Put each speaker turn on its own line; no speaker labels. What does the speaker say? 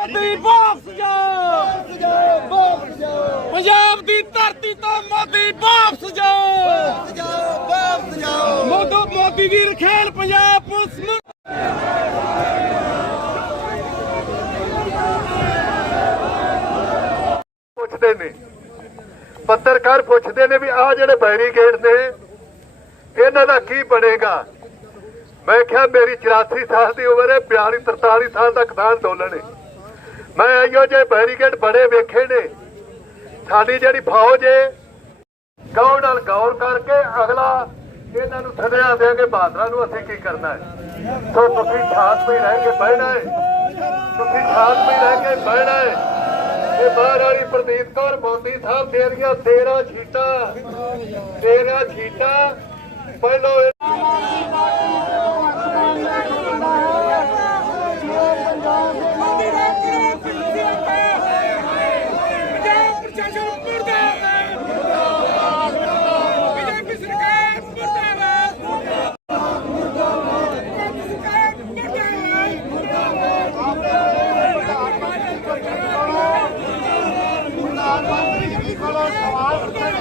ਮੋਦੀ ਵਾਪਸ ਜਾਓ। ਪੰਜਾਬ ਦੀ ਧਰਤੀ ਤੋਂ ਮੋਦੀ ਵਾਪਸ ਜਾਓ। ਮੋਦੋ, ਮੋਦੀ ਦੀ ਰਖੇਲ ਪੰਜਾਬ ਪੁਲਿਸ ਨੂੰ
ਪੁੱਛਦੇ ਨੇ। ਪੱਤਰਕਾਰ ਪੁੱਛਦੇ ਨੇ ਵੀ ਆਹ ਜਿਹੜੇ ਬੈਰੀਕੇਡ ਨੇ, ਇਹਨਾਂ ਦਾ ਕੀ ਬਣੇਗਾ? ਮੈਂ ਕਿਹਾ ਮੇਰੀ 84 ਸਾਲ ਦੀ ਉਮਰ ਹੈ 42 43 ਸਾਲ ਦਾ ਦਾ ਅੰਦੋਲਨ ਹੈ। ਮੈਂ ਆਈਓ ਜੇ ਬੈਰੀਕੇਡ ਬੜੇ ਵੇਖੇ ਨੇ। ਸਾਡੀ ਜਿਹੜੀ ਫੌਜ ਹੈ ਗੌਰ ਨਾਲ ਗੌਰ ਕਰਕੇ ਅਗਲਾ ਇਹਨਾਂ ਨੂੰ ਸਦਿਆ ਦੇਗੇ ਬਹਾਦਰਾਂ ਨੂੰ ਅਸੀਂ ਕੀ ਕਰਨਾ ਹੈ? ਸੋ ਤੁਸੀਂ ਸ਼ਾਂਤ ਵਿੱਚ ਰਹਿ ਕੇ ਬਹਿਣਾ ਹੈ। ਤੁਸੀਂ ਸ਼ਾਂਤ ਵਿੱਚ ਰਹਿ ਕੇ ਬਹਿਣਾ ਹੈ। ਇਹ ਮਹਾਰਾਣੀ ਪ੍ਰਦੀਪ ਕੌਰ ਮੋਦੀ ਸਾਹਿਬ ਤੇਰੀਆਂ 13 ਛੀਟਾਂ 13 ਛੀਟਾਂ ਪਹਿਲੋ ਕੋਲੋਂ ਸਵਾਲ ਪੁੱਛਣ